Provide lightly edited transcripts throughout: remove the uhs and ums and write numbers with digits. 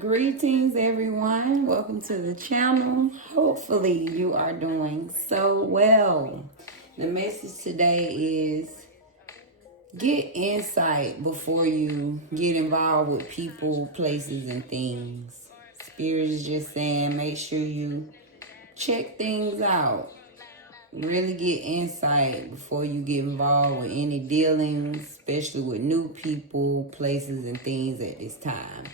Greetings, everyone. Welcome to the channel. Hopefully, you are doing so well. The message today is get insight before you get involved with people, places, and things. Spirit is just saying make sure you check things out. Really get insight before you get involved with any dealings, especially with new people, places, and things at this time.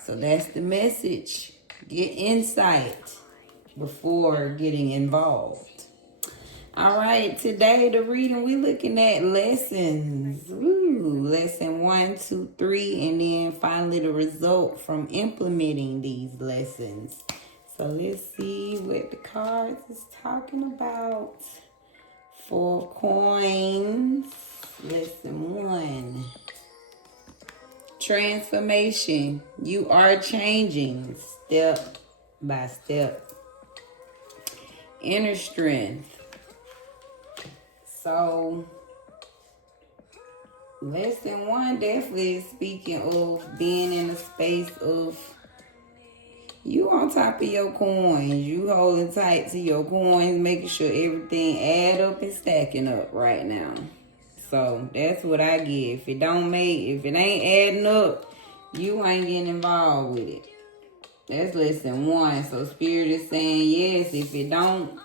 So that's the message. Get insight before getting involved. All right, today the reading we're looking at lessons. Lesson 1, 2, 3, and then finally the result from implementing these lessons. So let's see what the cards is talking about. 4 of coins. Lesson 1. Transformation. You are changing step by step. Inner strength. So, lesson 1 definitely is speaking of being in a space of you on top of your coins. You holding tight to your coins, making sure everything add up and stacking up right now. So that's what I get. If it ain't adding up, you ain't getting involved with it. That's lesson 1. So Spirit is saying, yes, if it don't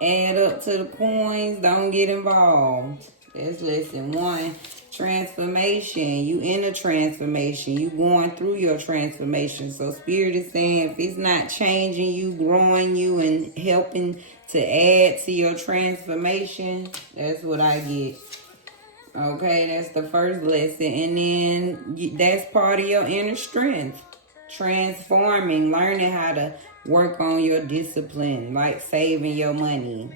add up to the coins, don't get involved. That's lesson 1. Transformation. You in a transformation. You going through your transformation. So Spirit is saying, if it's not changing you, growing you, and helping to add to your transformation, that's what I get. Okay, that's the first lesson. And then that's part of your inner strength. Transforming, learning how to work on your discipline, like saving your money.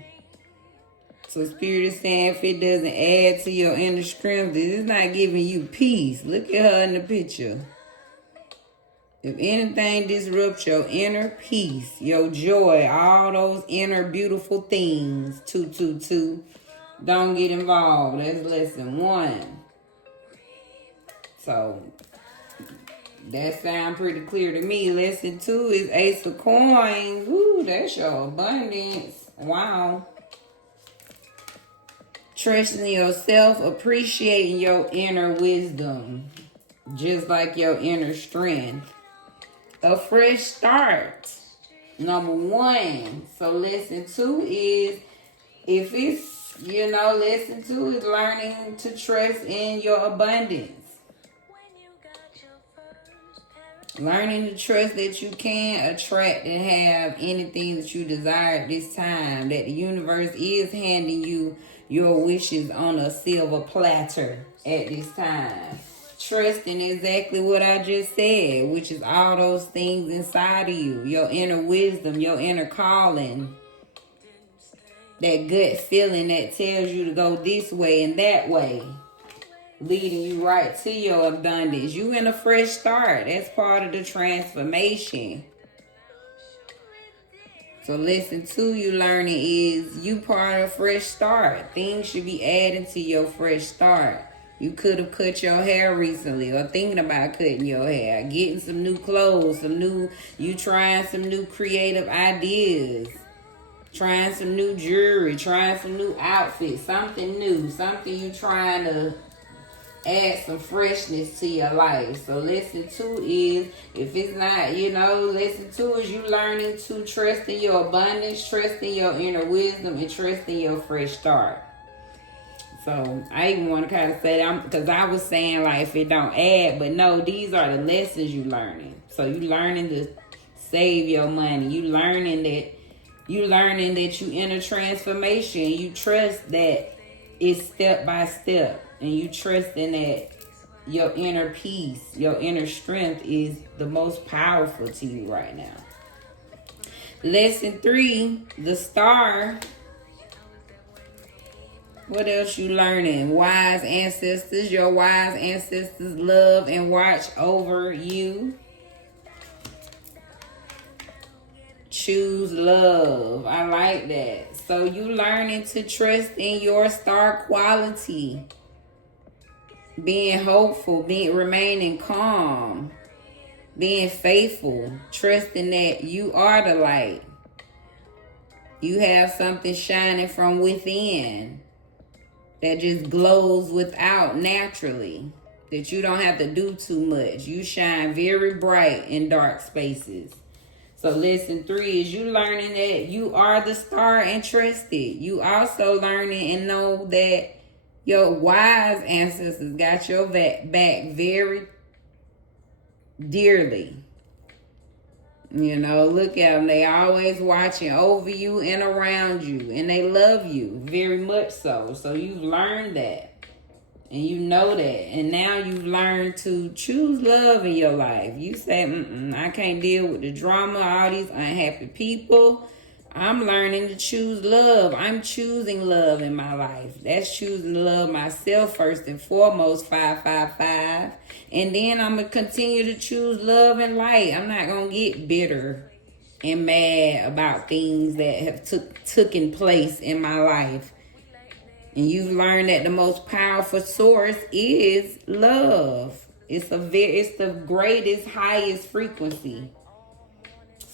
So Spirit is saying if it doesn't add to your inner strength, it's not giving you peace. Look at her in the picture. If anything disrupts your inner peace, your joy, all those inner beautiful things, 222, don't get involved. That's lesson 1. So that sounds pretty clear to me. Lesson 2 is Ace of Coins. Ooh, that's your abundance. Wow. Trusting yourself, appreciating your inner wisdom, just like your inner strength. A fresh start. Number 1. So lesson 2 is, if it's, lesson 2 is learning to trust in your abundance. Learning to trust that you can attract and have anything that you desire at this time. That the universe is handing you your wishes on a silver platter at this time. Trusting exactly what I just said, which is all those things inside of you. Your inner wisdom, your inner calling. That gut feeling that tells you to go this way and that way. Leading you right to your abundance. You in a fresh start. That's part of the transformation. So lesson 2 you learning is you part of a fresh start. Things should be adding to your fresh start. You could have cut your hair recently or thinking about cutting your hair. Getting some new clothes, you trying some new creative ideas. Trying some new jewelry, trying some new outfits, something new, something you trying to add some freshness to your life. So lesson 2 is, if it's not, lesson 2 is you learning to trust in your abundance, trust in your inner wisdom, and trust in your fresh start. So I even want to kind of say that because I was saying like if it don't add, but no, these are the lessons you learning. So you learning to save your money. You learning that you in a transformation. You trust that it's step by step. And you trust in that your inner peace, your inner strength is the most powerful to you right now. Lesson 3, the star. What else you learning? Wise ancestors. Your wise ancestors love and watch over you. Choose love. I like that. So you learning to trust in your star quality. Being hopeful, remaining calm. being faithful, trusting that you are the light. You have something shining from within that just glows without naturally, that you don't have to do too much. You shine very bright in dark spaces. So lesson 3 is you learning that you are the star and trusted. You also learning and know that your wise ancestors got your back very dearly. You know, look at them. They always watching over you and around you. And they love you very much so. So you've learned that. And you know that. And now you've learned to choose love in your life. You say, I can't deal with the drama, all these unhappy people. I'm learning to choose love. I'm choosing love in my life. That's choosing to love myself first and foremost, 555. And then I'm going to continue to choose love and light. I'm not going to get bitter and mad about things that have taken place in my life. And you've learned that the most powerful source is love. It's the greatest, highest frequency.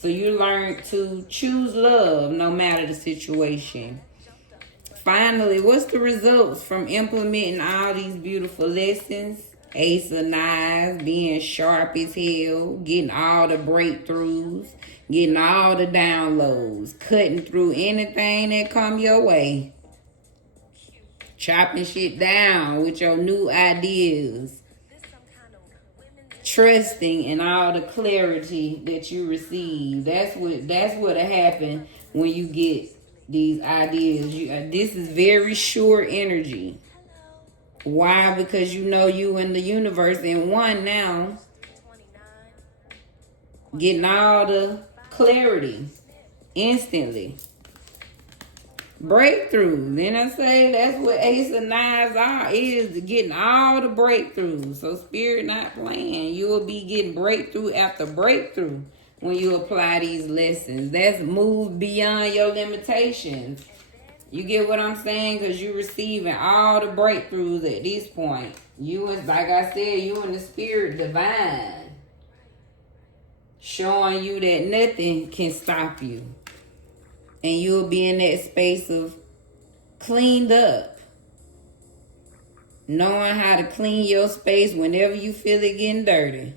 So you learn to choose love no matter the situation. Finally, what's the results from implementing all these beautiful lessons? Ace of Knives, being sharp as hell, getting all the breakthroughs, getting all the downloads, cutting through anything that come your way. Chopping shit down with your new ideas. Trusting in all the clarity that you receive. That's what'll happen when you get these ideas. This is very sure energy. Why? Because you know you in the universe in one now. Getting all the clarity instantly. Breakthrough. Then I say that's what Ace of Knives is getting all the breakthroughs. So Spirit not playing. You will be getting breakthrough after breakthrough when you apply these lessons. That's moved beyond your limitations. You get what I'm saying? Because you're receiving all the breakthroughs at this point. You, like I said, you in the Spirit divine. Showing you that nothing can stop you. And you'll be in that space of cleaned up. Knowing how to clean your space whenever you feel it getting dirty.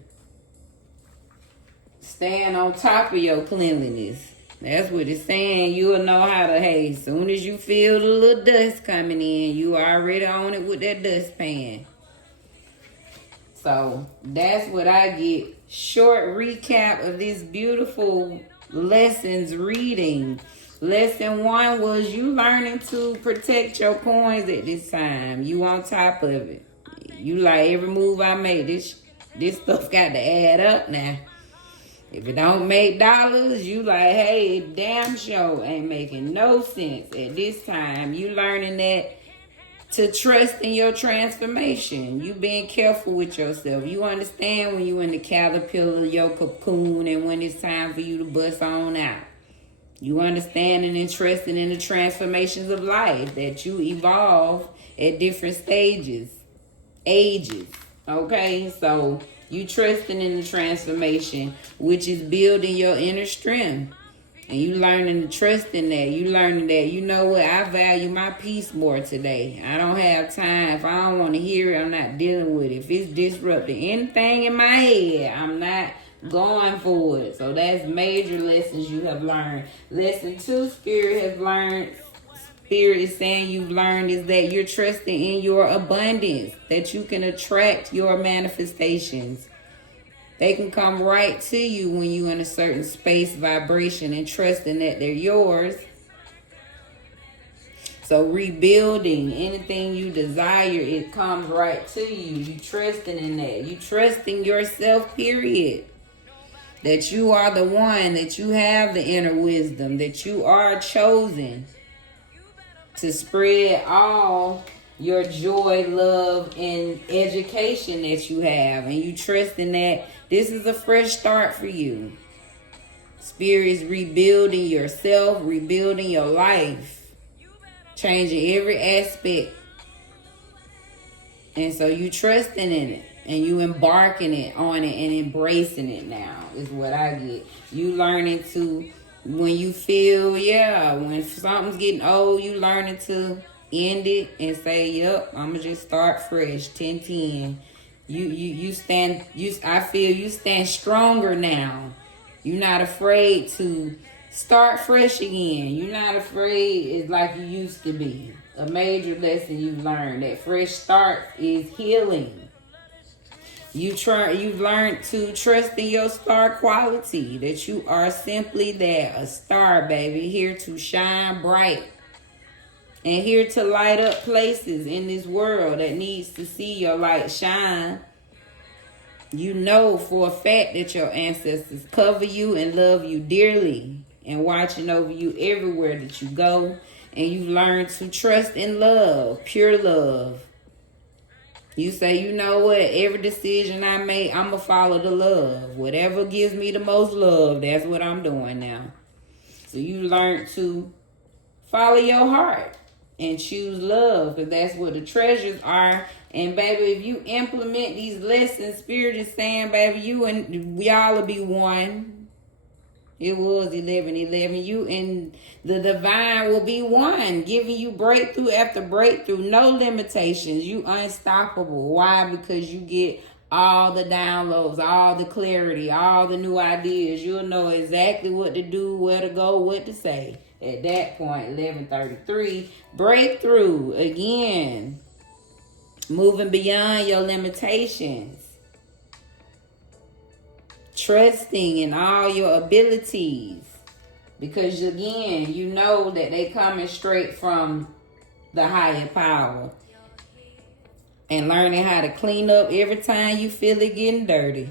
Staying on top of your cleanliness. That's what it's saying. You'll know how to, hey, as soon as you feel the little dust coming in, you already on it with that dustpan. So that's what I get. Short recap of this beautiful lessons reading. Lesson 1 was you learning to protect your coins at this time. You on top of it. You like every move I make. This stuff got to add up now. If it don't make dollars, you like, hey, damn sure ain't making no sense at this time. You learning that to trust in your transformation. You being careful with yourself. You understand when you in the caterpillar, your cocoon, and when it's time for you to bust on out. You understanding and trusting in the transformations of life, that you evolve at different stages, ages. Okay, so you trusting in the transformation, which is building your inner strength. And you learning to trust in that. You learning that, you know what, I value my peace more today. I don't have time. If I don't want to hear it, I'm not dealing with it. If it's disrupting anything in my head, I'm not going for it. So that's major lessons you have learned. Lesson 2, Spirit has learned. Spirit is saying you've learned is that you're trusting in your abundance, that you can attract your manifestations. They can come right to you when you're in a certain space, vibration, and trusting that they're yours. So rebuilding anything you desire, it comes right to you. You trusting in that. You trusting yourself, period. That you are the one, that you have the inner wisdom, that you are chosen to spread all your joy, love, and education that you have. And you trusting that this is a fresh start for you. Spirit is rebuilding yourself, rebuilding your life, changing every aspect. And so you trusting in it. And you embarking it on it and embracing it now is what I get. You learning to, when you feel, when something's getting old, you learning to end it and say, yep, I'm gonna just start fresh. 10-10. I feel you stand stronger now. You're not afraid to start fresh again. You're not afraid it's like you used to be. A major lesson you've learned, that fresh start is healing. You've learned to trust in your star quality, that you are simply that, a star, baby, here to shine bright and here to light up places in this world that needs to see your light shine. You know for a fact that your ancestors cover you and love you dearly and watching over you everywhere that you go. And you learn to trust in love, pure love. You say, you know what, every decision I make, I'm going to follow the love. Whatever gives me the most love, that's what I'm doing now. So you learn to follow your heart and choose love, because that's what the treasures are. And baby, if you implement these lessons, Spirit is saying, baby, you and we all will be one. It was 11-11. You and the divine will be one, giving you breakthrough after breakthrough. No limitations. You unstoppable. Why? Because you get all the downloads, all the clarity, all the new ideas. You'll know exactly what to do, where to go, what to say. At that point, 11:33, breakthrough again. Moving beyond your limitations. Trusting in all your abilities, because again, you know that they coming straight from the higher power. And learning how to clean up every time you feel it getting dirty.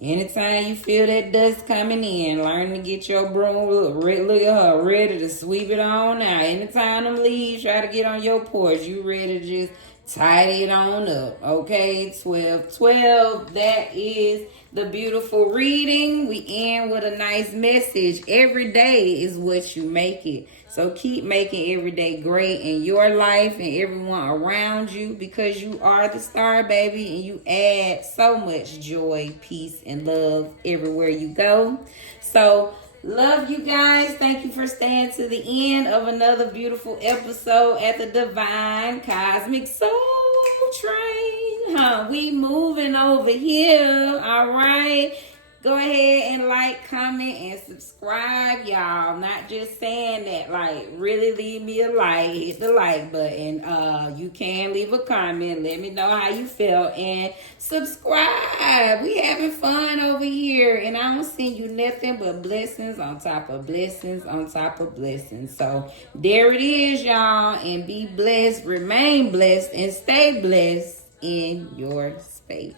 Anytime you feel that dust coming in, learn to get your broom, look at her, ready to sweep it on out. Anytime them leaves try to get on your porch, you ready to just tidy it on up. Okay, 12-12, that is the beautiful reading. We end with a nice message. Every day is what you make it. So keep making every day great in your life and everyone around you, because you are the star, baby, and you add so much joy, peace, and love everywhere you go. So love you guys. Thank you for staying to the end of another beautiful episode at the Divine Cosmic Soul Train. We moving over here. All right. Go ahead and like, comment, and subscribe, y'all. Not just saying that, like, really leave me a like. Hit the like button. You can leave a comment. Let me know how you feel. And subscribe. We having fun over here. And I don't send you nothing but blessings on top of blessings on top of blessings. So there it is, y'all. And be blessed, remain blessed, and stay blessed in your space.